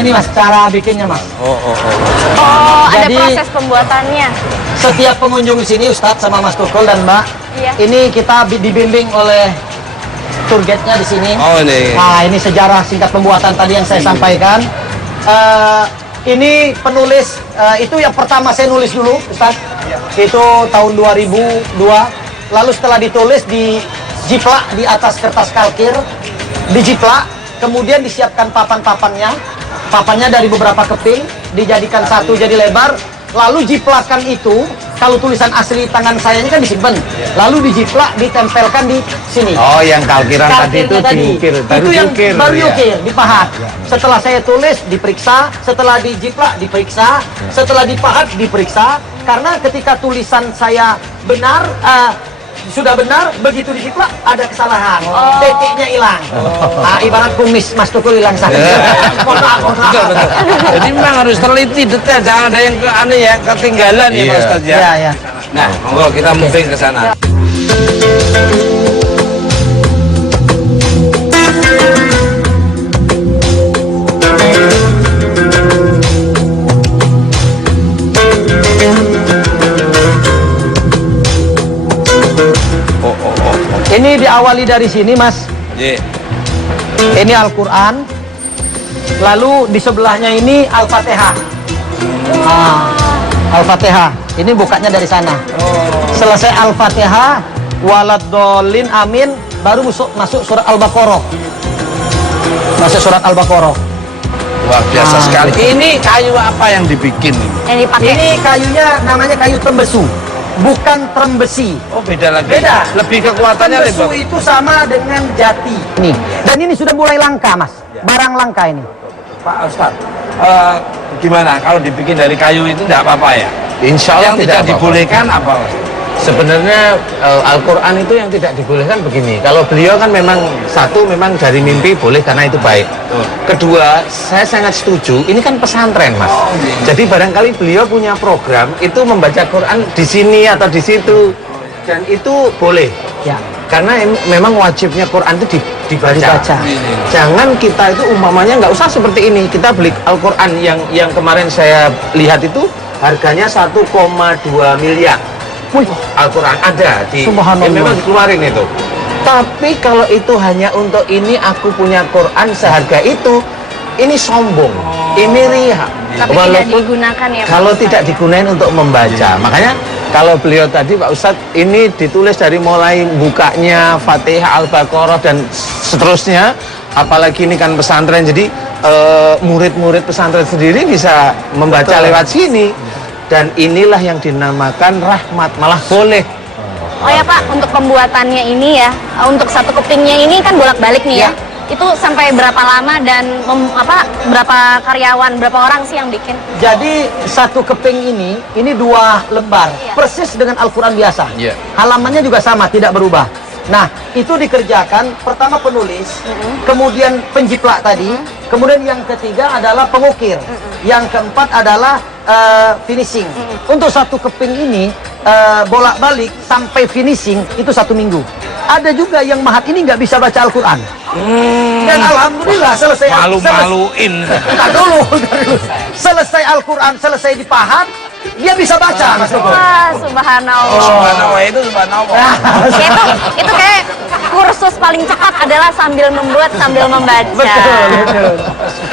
ini Mas, cara bikinnya Mas. Ada Jadi, proses pembuatannya. Setiap pengunjung di sini Ustadz sama Mas Tukul dan Mbak, Iya. ini kita dibimbing oleh tour guide-nya di sini. Oh, ini. Nah, ini sejarah singkat pembuatan tadi yang saya sampaikan. Ini penulis, itu yang pertama saya nulis dulu, Ustadz. Itu tahun 2002. Lalu setelah ditulis di jiplak di atas kertas kalkir, dijiplak, kemudian disiapkan papan-papannya. Papannya dari beberapa keping, dijadikan satu jadi lebar. Lalu jiplakan itu, kalau tulisan asli tangan saya ini kan disimpan. Lalu dijiplak, ditempelkan di sini. Oh, yang kalkiran tadi itu Kalkirnya diukir, itu yang baru ya. diukir, dipahat. Setelah saya tulis, diperiksa. Setelah dijiplak, diperiksa. Setelah dipahat, diperiksa. Karena ketika tulisan saya benar, sudah benar, begitu dijiplak ada kesalahan, titiknya hilang. Nah, ibarat kumis Mas Tukul hilang satu. Mohon maaf, mohon maaf. Betul. Jadi memang harus teliti detail, jangan ada yang aneh ya, ketinggalan ya Pak Ustadz ya. Iya, iya. Nah, monggo kita moving ke sana. Ini diawali dari sini, Mas. Iya. Ini Al-Quran. Lalu di sebelahnya ini Al-Fatihah. Al-Fatihah. Ini bukanya dari sana. Selesai Al-Fatihah, waladhdallin amin, baru masuk surat Al-Baqarah. Masuk surat Al-Baqarah. Luar biasa sekali. Ini kayu apa yang dibikin ini? Yang dipakai. Ini kayunya namanya kayu trembesu, bukan trembesi. Oh, beda lagi. Beda. Lebih kekuatannya Trembesu lebar. itu sama dengan jati. Nih. Dan ini sudah mulai langka, Mas. Barang langka ini. Pak Ustadz, gimana kalau dibikin dari kayu itu tidak apa-apa ya? Insya Allah Yang tidak apa-apa. dibolehkan apa? Sebenarnya Al-Quran itu yang tidak dibolehkan begini. Kalau beliau kan memang satu memang dari mimpi boleh karena itu baik. Kedua, saya sangat setuju. Ini kan pesantren, Mas. Jadi barangkali beliau punya program itu membaca Quran di sini atau di situ dan itu boleh. Ya. Karena memang wajibnya Quran itu dibaca. Dibaca. Jangan kita itu umpamanya nggak usah seperti ini. Kita beli Al-Quran yang kemarin saya lihat itu harganya 1,2 miliar. Wih, Al-Quran ada di Subhanallah. memang dikeluarin itu. Tapi kalau itu hanya untuk ini aku punya Quran seharga itu, ini sombong, ini riya. Tapi tidak digunakan ya Pak kalau Ustadz, tidak ya? digunakan untuk membaca. Makanya kalau beliau tadi Pak Ustadz ini ditulis dari mulai bukanya Fatihah, Al-Baqarah dan seterusnya. Apalagi ini kan pesantren, jadi murid-murid pesantren sendiri bisa membaca lewat sini. Dan inilah yang dinamakan rahmat, malah boleh. Oh ya Pak, untuk pembuatannya ini ya, untuk satu kepingnya ini kan bolak-balik nih ya. Itu sampai berapa lama dan berapa karyawan, berapa orang sih yang bikin? jadi satu keping ini 2 lembar, Iya. persis dengan Al-Quran biasa. Iya. Halamannya juga sama, tidak berubah. Nah, itu dikerjakan pertama penulis, kemudian penjiplak tadi, kemudian yang ketiga adalah pengukir, yang keempat adalah finishing. Untuk satu keping ini bolak-balik sampai finishing itu 1 minggu. Ada juga yang mahat ini nggak bisa baca Al-Quran. Dan alhamdulillah selesai Malu-maluin. Ntar dulu. Selesai Al-Quran, selesai dipahat, dia bisa baca, Mas Tukul. Wah, subhanallah. Subhanallah itu subhanallah. Itu kayak kursus paling cepat adalah sambil membuat, sambil membaca. Betul.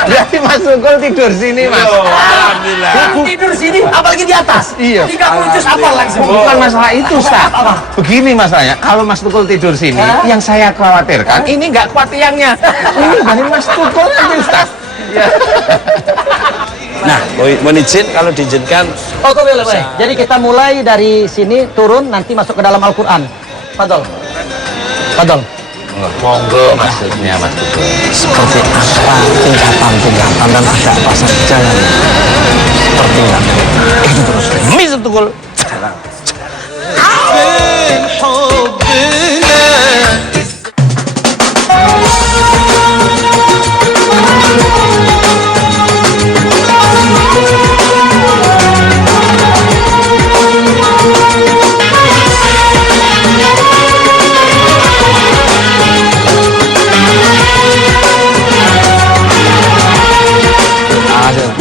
Berarti Mas Tukul tidur sini, Mas. Alhamdulillah. Tidur sini, apalagi di atas. Iya. 30 juz apa langsung. Bukan masalah itu, Ustaz. Begini masalahnya, kalau Mas Tukul tidur sini, yang saya khawatirkan, ini nggak kuat tiangnya. Ini dari Mas Tukul nanti, Ustaz. Ya. Nah, mohon izin kalau diizinkan. Oh, boleh. Jadi kita mulai dari sini, turun, nanti masuk ke dalam Al-Quran. Fadol. Monggo maksudnya Mas Tukul. Seperti apa tingkatan dan ada apa saja yang tertinggal. Itu terus. Mis Tukul.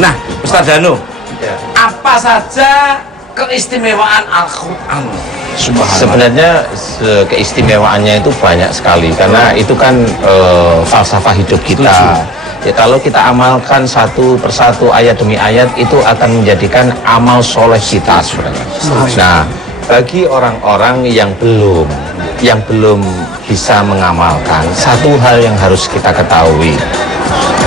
Nah, Ustaz Danu, apa saja keistimewaan Al-Quran? Sebenarnya keistimewaannya itu banyak sekali karena itu kan falsafah hidup kita. Ya, kalau kita amalkan satu persatu ayat demi ayat itu akan menjadikan amal soleh kita sebenarnya. Nah, bagi orang-orang yang belum bisa mengamalkan, satu hal yang harus kita ketahui.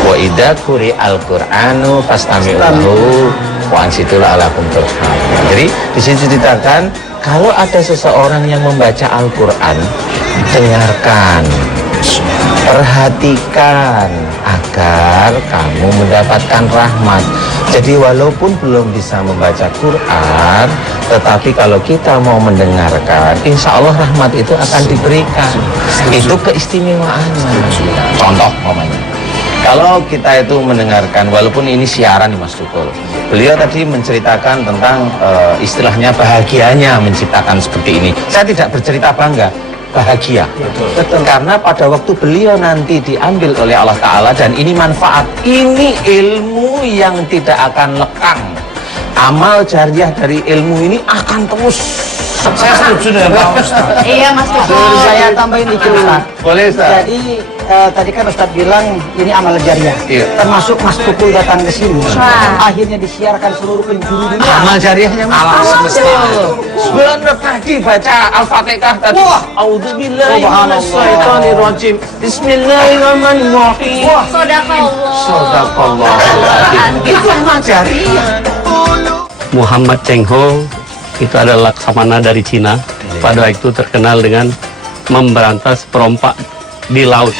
Wa idza quri'al Qur'anu fastami'u lahu wa ansitu la'allakum turhamun. Jadi di sini diceritakan kalau ada seseorang yang membaca Al-Qur'an, dengarkan, perhatikan agar kamu mendapatkan rahmat. Jadi walaupun belum bisa membaca Quran, tetapi kalau kita mau mendengarkan, insya Allah rahmat itu akan diberikan. Itu keistimewaannya. Contoh namanya. Kalau kita itu mendengarkan, walaupun ini siaran nih Mas Tukul, beliau tadi menceritakan tentang istilahnya bahagianya menciptakan seperti ini. Saya tidak bercerita bangga, bahagia. Betul. Karena pada waktu beliau nanti diambil oleh Allah Ta'ala dan ini manfaat, ini ilmu yang tidak akan lekang. Amal jariah dari ilmu ini akan terus. Saya setuju dengan Pak Ustaz. Iya Mas Tukul. Saya tambahin dikit Ustaz. Boleh Ustaz? Jadi tadi kan Ustaz bilang ini amal jariah. Iya. Termasuk Mas Tukul datang ke sini. Wah. Akhirnya disiarkan seluruh penjuru dunia. Amal jariahnya Alam semesta. Sebelum tadi baca Al-Fatihah tadi. Wah. A'udzubillahi Subhanallah. minasyaitonirrajim. Bismillahirrahmanirrahim. Shadaqallahul Itu amal jariah. Muhammad Cheng Ho itu adalah laksamana dari Cina. Pada waktu itu terkenal dengan memberantas perompak di laut.